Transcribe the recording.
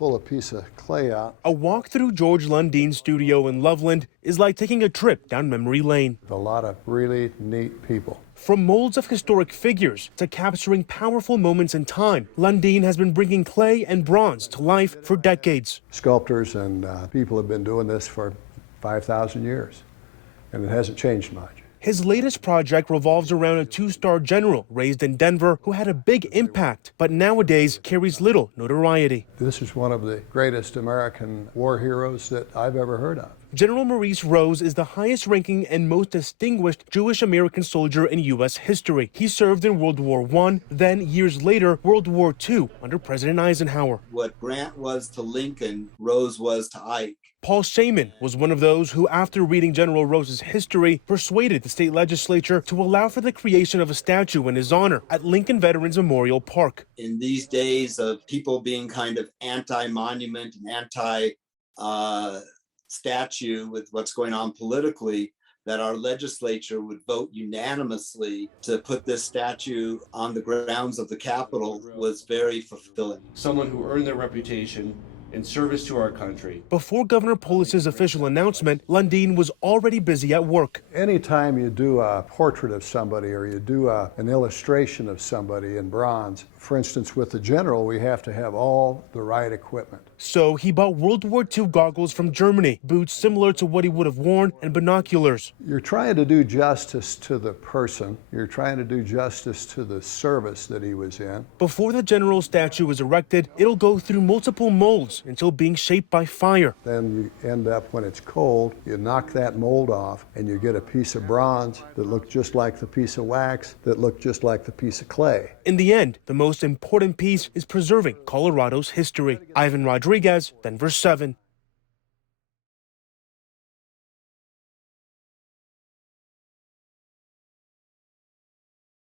pull a piece of clay out. A walk through George Lundine's studio in Loveland is like taking a trip down memory lane. A lot of really neat people. From molds of historic figures to capturing powerful moments in time, Lundine has been bringing clay and bronze to life for decades. Sculptors and people have been doing this for 5,000 years, and it hasn't changed much. His latest project revolves around a two-star general raised in Denver who had a big impact, but nowadays carries little notoriety. This is one of the greatest American war heroes that I've ever heard of. General Maurice Rose is the highest-ranking and most distinguished Jewish-American soldier in U.S. history. He served in World War I, then years later, World War II under President Eisenhower. What Grant was to Lincoln, Rose was to Ike. Paul Shaman was one of those who, after reading General Rose's history, persuaded the state legislature to allow for the creation of a statue in his honor at Lincoln Veterans Memorial Park. In these days of people being kind of anti-monument and anti-statue with what's going on politically, that our legislature would vote unanimously to put this statue on the grounds of the Capitol was very fulfilling. Someone who earned their reputation in service to our country. Before Governor Polis's official announcement, Lundine was already busy at work. Anytime you do a portrait of somebody or you do an illustration of somebody in bronze, for instance, with the general, we have to have all the right equipment. So he bought World War II goggles from Germany, boots similar to what he would have worn, and binoculars. You're trying to do justice to the person. You're trying to do justice to the service that he was in. Before the general statue is erected, it'll go through multiple molds until being shaped by fire. Then you end up, when it's cold, you knock that mold off and you get a piece of bronze that looked just like the piece of wax, that looked just like the piece of clay. In the end, the most important piece is preserving Colorado's history. Ivan Rodriguez, Denver 7.